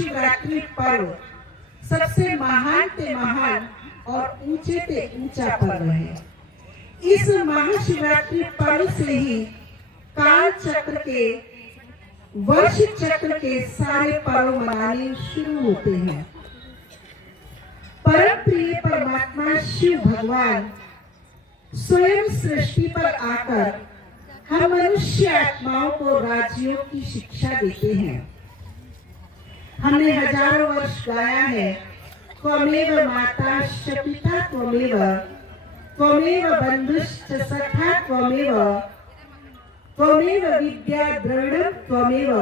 महाशिवरात्रि पर्व सबसे महान ते महान और ऊंचे ते ऊंचा पर्व है। इस महाशिवरात्रि पर्व से ही काल चक्र के, वर्ष चक्र के सारे पर्व मनाने शुरू होते हैं। परम प्रिय परमात्मा शिव भगवान स्वयं सृष्टि पर आकर हम मनुष्य आत्माओं को राजयोग की शिक्षा देते हैं। हमने हजारों वर्ष गाया है, त्वमेव माता च पिता त्वमेव, त्वमेव बंधुश्च सखा त्वमेव, त्वमेव विद्या द्रविणं त्वमेव,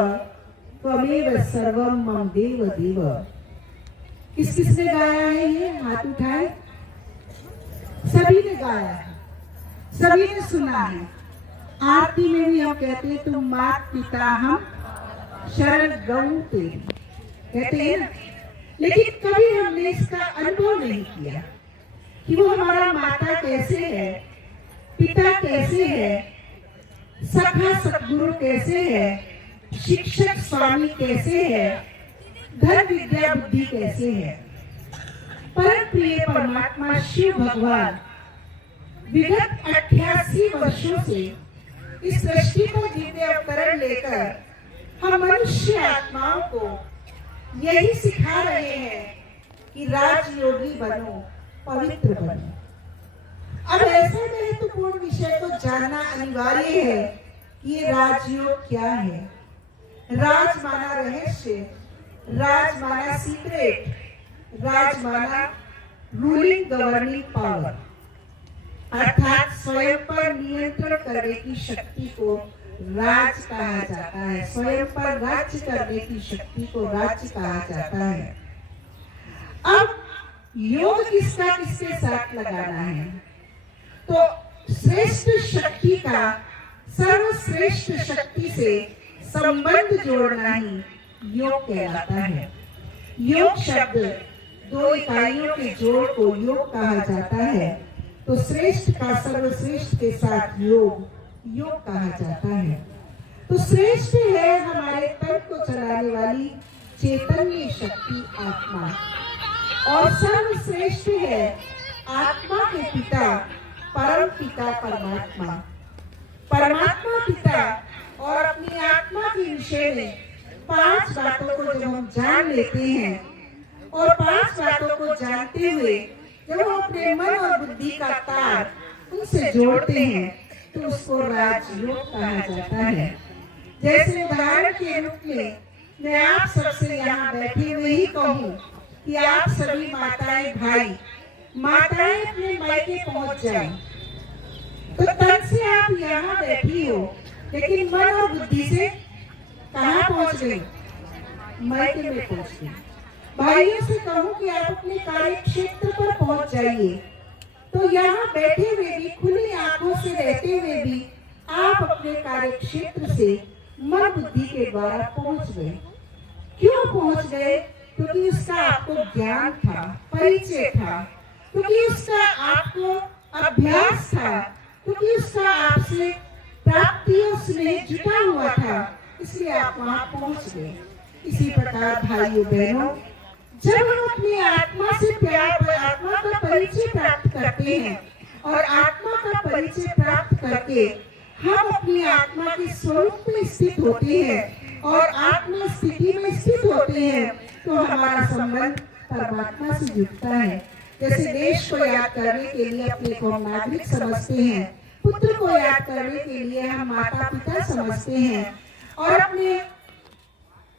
त्वमेव सर्वं मम देव देव। किसने गाया है ये? हाथ उठाए। सभी ने गाया है, सभी ने सुना है। आरती में भी हम कहते हैं तुम मात पिता हम शरण गऊ तेरी, कहते हैं ना। लेकिन कभी हमने इसका अनुभव नहीं किया कि वो हमारा माता कैसे है, पिता कैसे है, सखा सतगुरु कैसे है, शिक्षक स्वामी कैसे है, धन विद्या बुद्धि कैसे है। परम प्रिय परमात्मा शिव भगवान विगत 88 वर्षों से इस सृष्टि पर दिव्य अवतरण लेकर हम मनुष्य आत्माओं को यही सिखा रहे हैं कि राजयोगी बनो, पवित्र बनो। अब ऐसे महत्वपूर्ण विषय को जानना अनिवार्य है कि ये राजयोग क्या है। राज माना रहस्य, राज माना सीक्रेट, राज माना रूलिंग गवर्निंग पावर, अर्थात स्वयं पर नियंत्रण करने की शक्ति को राज कहा जाता है। स्वयं पर राज्य करने की शक्ति को राज्य कहा जाता है। अब योग किसका किसके साथ लगाना है? तो श्रेष्ठ शक्ति का सर्वश्रेष्ठ शक्ति से संबंध जोड़ना ही योग कहलाता है। योग शब्द दो इकाइयों के जोड़ को योग कहा जाता है, तो श्रेष्ठ का सर्वश्रेष्ठ के साथ योग कहा जाता है। तो श्रेष्ठ है हमारे तन को चलाने वाली चैतन्य शक्ति आत्मा, और सर्वश्रेष्ठ है आत्मा के पिता परम पिता परमात्मा। परमात्मा पिता और अपनी आत्मा के विषय में 5 बातों को जब हम जान लेते हैं और 5 बातों को जानते हुए जब हम अपने मन और बुद्धि का तार उनसे जोड़ते हैं तो उसको राजयोग कहा जाता है। जैसे उदाहरण के रूप में मैं आप सबसे यहाँ बैठे हुए ही कहूँ कि आप सभी माताएं भाई माताएं अपने मायके पहुँच जाएं, तो तन से आप यहाँ बैठी हो, लेकिन मन और बुद्धि से कहाँ पहुँच गई? मायके में पहुँच गई। भाइयों से कहूँ कि आप अपने कार्य क्षेत्र पर पहुँच जाइए, तो यहाँ बैठे हुए भी, खुली आंखों से रहते हुए भी आप अपने कार्य क्षेत्र से मन बुद्धि के द्वारा पहुँच गए। क्यों पहुँच गए? क्योंकि उसका आपको ज्ञान था, परिचय था, क्योंकि उसका आपको अभ्यास था, क्योंकि उसका आपसे प्राप्ति और स्नेह जुटा हुआ था, इसलिए आप वहाँ पहुँच गए। इसी प्रकार भाइयों बहनों, जब हम अपनी आत्मा से प्यार, आत्मा का परिचय प्राप्त करते हैं और आत्मा का परिचय प्राप्त करके हम अपनी आत्मा के स्वरूप में स्थित होते हैं और आत्मा स्थिति में स्थित होते हैं, तो हमारा संबंध परमात्मा से जुड़ता है। जैसे देश को याद करने के लिए अपने को हम नागरिक समझते हैं, पुत्र को याद करने के लिए हम माता पिता समझते हैं, और अपने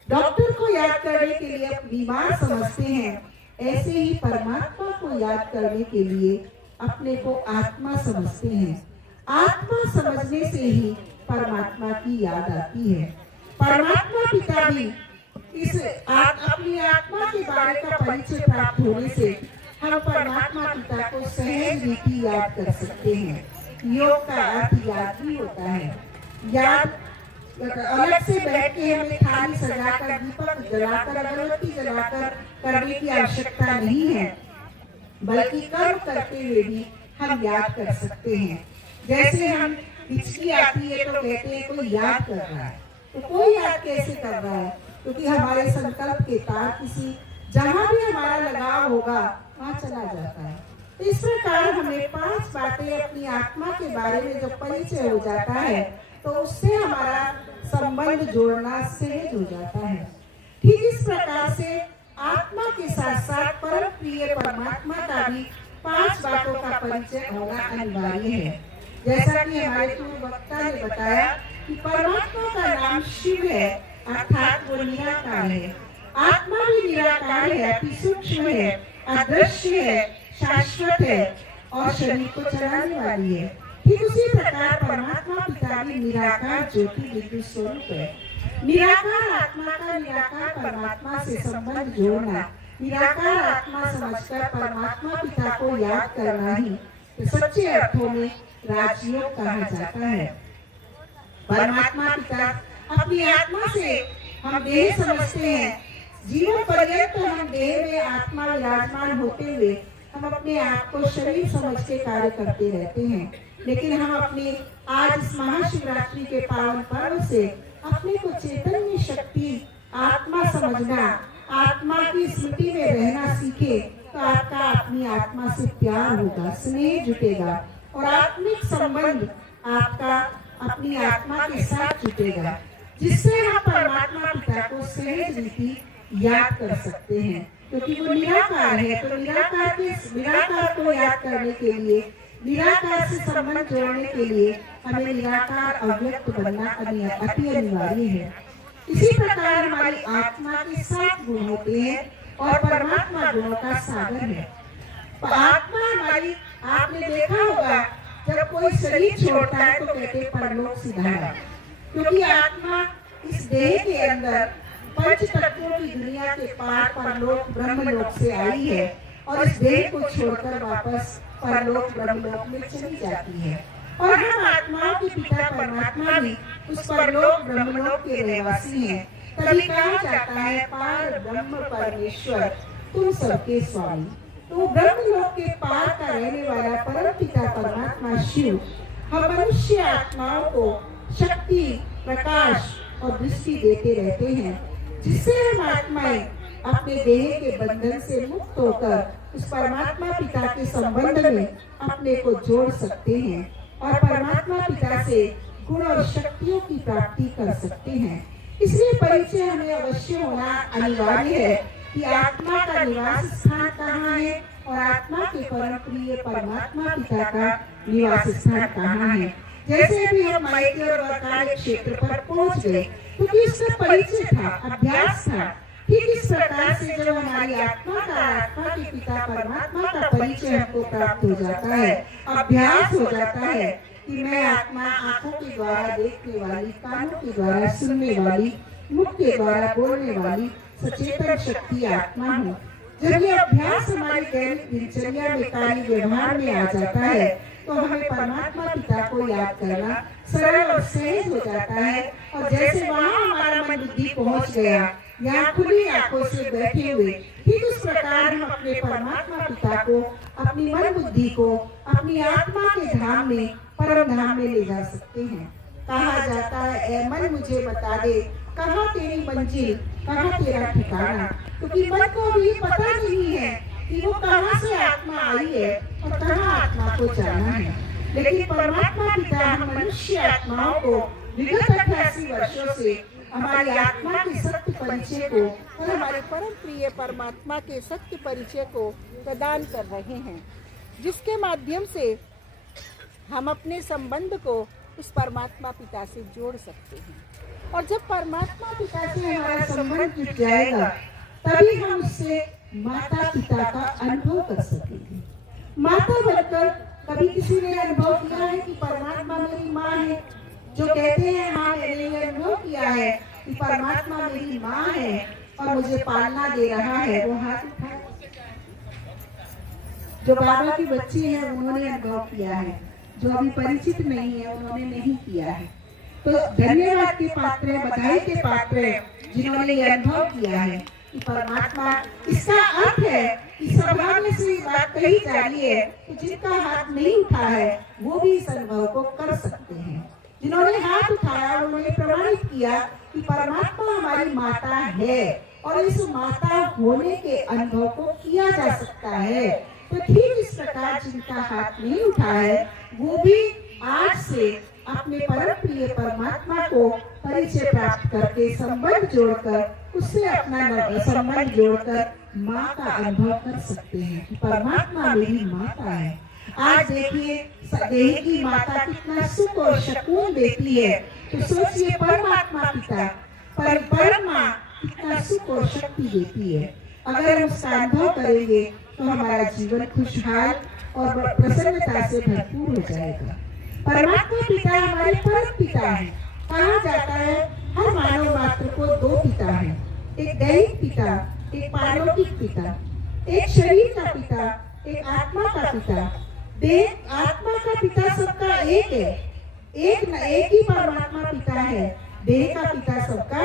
डॉक्टर को याद करने के लिए बीमार समझते हैं, ऐसे ही परमात्मा को याद करने के लिए अपने को आत्मा समझते हैं। आत्मा समझने से ही परमात्मा की याद आती है। परमात्मा पिता भी अपनी आत्मा के बारे का परिचय प्राप्त होने से हम परमात्मा पिता को सहज रीति याद कर सकते हैं। योग का अर्थ याद भी होता है। याद अलग से बैठ के हमें थाली सजाकर, दीपक जलाकर, अगरबत्ती जलाकर करने की आवश्यकता नहीं है, बल्कि कर्म करते हुए भी हम याद कर सकते हैं। जैसे हम हिचकी आती है तो कहते हैं कोई याद कर रहा है, तो कोई याद कैसे कर रहा है? क्योंकि हमारे संकल्प के तार किसी जहां भी हमारा लगाव होगा वहां चला जाता है। तो इस प्रकार हमें 5 बातें अपनी आत्मा के बारे में जब परिचय हो जाता है तो उससे हमारा संबंध जोड़ना सहज हो जाता है। ठीक इस प्रकार से आत्मा के साथ साथ परम प्रिय परमात्मा का भी 5 बातों का परिचय होना अनिवार्य है। जैसा कि हमारे पूर्व वक्ता ने बताया कि परमात्मा का नाम शिव है, अर्थात वो निराकार है। आत्मा भी निराकार है, अति सूक्ष्म है, अदृश्य है, शाश्वत है और शरीर को चलाने वाली है। ठीक उसी प्रकार परमात्मा पिता भी निराकार ज्योति विद्युत स्वरूप है। निराकार आत्मा का निराकार परमात्मा से संबंध जोड़ना, निराकार आत्मा समझकर परमात्मा पिता को याद करना ही तो सच्चे अर्थों में राजयोग कहा जाता है। परमात्मा पिता अपनी आत्मा से हम देह समझते हैं। जीवन पर्यंत हम देह में आत्मा विराजमान होते हुए हम अपने आप को शरीर समझ के कार्य करते रहते हैं, लेकिन हम अपने आज इस महाशिवरात्रि के पावन पर्व से अपने को चैतन्य शक्ति आत्मा समझना, आत्मा की स्मृति में रहना सीखे तो आपका अपनी आत्मा से प्यार होगा, स्नेह जुटेगा और आत्मिक संबंध आपका अपनी आत्मा के साथ जुटेगा, जिससे हम परमात्मा पिता को सहज रीति याद कर सकते हैं। क्योंकि वो निराकार है, तो निराकार को याद करने के लिए, निराकार से संबंध जोड़ने के लिए हमें निराकार अव्यक्त बनना अति अनिवार्य है। इसी प्रकार हमारी आत्मा के 7 गुण होते हैं और परमात्मा गुणों का सागर है। तो आत्मा हमारी, आपने देखा होगा जब कोई शरीर छोड़ता है तो कहते हैं परलोक सिधारा, क्योंकि आत्मा इस देह के अंदर 5 तत्वों की दुनिया के पार परलोक ब्रह्मलोक से आई है और इस देह को छोड़कर वापस परलोक ब्रह्मलोक में चली जाती है। और हम आत्माओं के पिता परमात्मा भी उस परलोक ब्रह्मलोक के रहवासी हैं। तभी कहा जाता है पार ब्रह्म परमेश्वर तुम सबके स्वामी। तो ब्रह्मलोक के पार का रहने वाला परम पिता परमात्मा शिव हम मनुष्य आत्माओं को शक्ति, प्रकाश और दृष्टि देते रहते हैं, जिससे हम आत्माएं अपने देह के बंधन से मुक्त होकर उस परमात्मा पिता के संबंध में अपने को जोड़ सकते हैं और परमात्मा पिता से गुण और शक्तियों की प्राप्ति कर सकते हैं। इसलिए परिचय हमें अवश्य होना अनिवार्य है कि आत्मा का निवास स्थान कहाँ है और आत्मा के परम प्रिय परमात्मा पिता का निवास स्थान कहाँ है। जैसे भी हम मायके और कार्य क्षेत्र पर पहुँच गए, क्योंकि इसका परिचय था, अभ्यास था। ठीक इस प्रकार से जब हमारी आत्मा के पिता परमात्मा का परिचय हमको प्राप्त हो जाता है, अभ्यास हो जाता है कि मैं आत्मा आंखों के द्वारा देखने वाली, कानों के द्वारा सुनने वाली, मुख के द्वारा बोलने वाली सचेतन शक्ति आत्मा हूँ। जब ये अभ्यास हमारी दैनिक दिनचर्या में कार्य व्यवहार में आ जाता है तो हमें परमात्मा पिता को याद करना सरल और सहज हो जाता है। और जैसे वहाँ हमारा मन बुद्धि पहुँच गया, यहाँ खुली आंखों से बैठे हुए, ठीक उस प्रकार हम अपने परमात्मा पिता को, अपनी मन बुद्धि को अपनी आत्मा के धाम में, परम धाम में ले जा सकते हैं। कहा जाता है ऐ मन मुझे बता दे कहाँ तेरी मंजिल, कहाँ तेरा ठिकाना, क्योंकि मन को भी पता नहीं है कि वो कहाँ से आत्मा आई है और कहाँ आत्मा को जाना है। लेकिन परमात्मा पिता हम मनुष्य आत्माओं को विगत 88 वर्षों से हमारी आत्मा के सत्य परिचय को और हमारे परम प्रिय परमात्मा के सत्य परिचय को प्रदान कर रहे हैं, जिसके माध्यम से हम अपने संबंध को उस परमात्मा पिता से जोड़ सकते हैं। और जब परमात्मा पिता से हमारा संबंध जुट जाएगा तभी हम उससे माता पिता का अनुभव कर सकेंगे। माता बनकर कभी किसी ने अनुभव किया है कि परमात्मा मेरी माँ है? जो कहते हैं हाँ मैंने ये अनुभव किया है कि परमात्मा मेरी माँ है और मुझे पालना दे रहा है, वो हाथ उठाए। जो बाबा की बच्ची है उन्होंने अनुभव किया है, जो अभी परिचित नहीं है उन्होंने नहीं किया है। तो धन्यवाद के पात्र है, बधाई के पात्र है जिन्होंने ये अनुभव किया है कि परमात्मा। इसका अर्थ है कि सभा में से बात कही जा रही है तो जिनका हाथ नहीं उठा है वो भी इस अनुभव को कर सकते हैं। जिन्होंने हाथ उठाया उन्होंने प्रमाणित किया कि कि परमात्मा हमारी माता है और इस माता होने के अनुभव को किया जा सकता है। तो ठीक इस प्रकार जिनका हाथ नहीं उठा है वो भी आज से अपने परम प्रिय परमात्मा को परिचय प्राप्त करके संबंध जोड़कर उससे अपना संबंध जोड़कर माँ का अनुभव कर सकते हैं कि परमात्मा मेरी माता है। आज देखिए देह की माता कितना सुख और सुकून देती है, तो सोचिए परमात्मा पिता परमा कितना सुख और शक्ति देती है। अगर हम उसका अनुभव करेंगे तो हमारा जीवन खुशहाल और प्रसन्नता से भरपूर हो जाएगा। परमात्मा पिता हमारे परम पिता है। कहा जाता है हर मानव मात्र को दो पिता हैं, एक दैहिक पिता, एक पारलौकिक पिता, एक शरीर का पिता, एक आत्मा का पिता। देह आत्मा का पिता सबका एक है, एक ही परमात्मा पिता है। देह का पिता सबका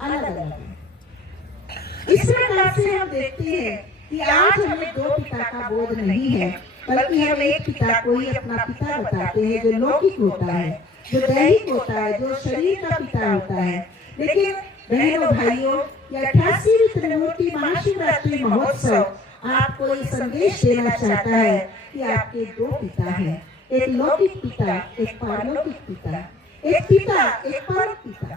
अलग अलग है। इस प्रकार से हम देखते हैं कि आज हमें दो पिता का बोध नहीं है, बल्कि हम एक पिता को ही अपना पिता बताते हैं, जो लौकिक होता है, जो दैहिक होता है, जो शरीर का पिता होता है। लेकिन बहनों भाइयों, 88वीं त्रिमूर्ति महाशिवरात्रि महोत्सव आपको ये संदेश देना चाहता है कि आपके दो पिता हैं, एक लौकिक पिता, एक पारलौकिक पिता। एक पिता, एक परम पिता।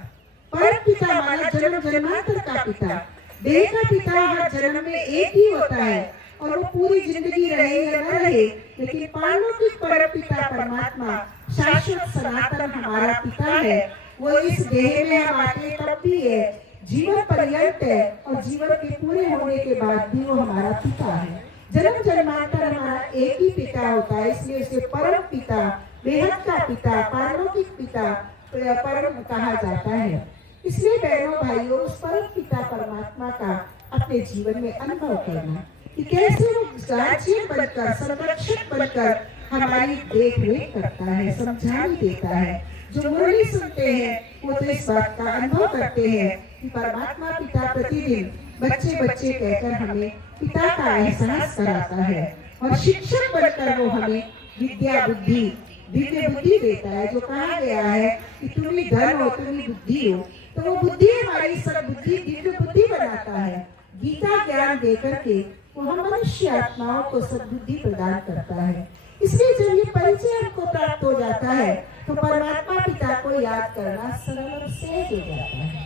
परम पिता माना जन्म जन्मांतर का पिता। देह का पिता हर जन्म में एक ही होता है और वो पूरी जिंदगी रहे या न रहे, लेकिन पारलौकिक परम पिता परमात्मा शाश्वत सनातन हमारा पिता है। वो इस देह में हम आते तब भी है, जीवन पर्यंत है और जीवन के पूरे होने के बाद भी वो हमारा पिता है। जन्म जन्मांतर हमारा एक ही पिता होता है, इसलिए उसे परम पिता, बेहद का पिता, पारलौकिक पिता परम कहा जाता है। इसलिए बहनों भाइयों, उस परम पिता परमात्मा का अपने जीवन में अनुभव करना कि कैसे वो गार्जियन बनकर, संरक्षक बनकर हमारी देख रेख करता है, समझाने देता है। जो मुरली सुनते हैं वो तो इस बात का अनुभव करते हैं कि परमात्मा पिता प्रतिदिन बच्चे बच्चे कहकर हमें पिता का एहसास कराता है और शिक्षक बनकर वो हमें विद्या बुद्धि दिव्य बुद्धि देता है। जो कहा गया है कि तुम ही धन हो, तुम ही बुद्धि हो, तो वो बुद्धि हमारी सब बुद्धि दिव्य बुद्धि बनाता है। गीता ज्ञान देकर के वो हम मनुष्य आत्माओं को सद्बुद्धि प्रदान करता है। इसलिए जब ये परिचय हमको प्राप्त हो जाता है तो परमात्मा पिता को याद करना सरल और सहज हो जाता है।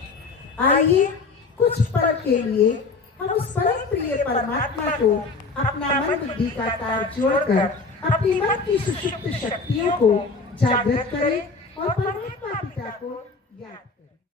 आइए कुछ पल के लिए हम उस परम प्रिय परमात्मा को अपना मन बुद्धि का तार जोड़कर अपनी मन की सुषुप्त शक्तियों को जागृत करें और परमात्मा पिता को याद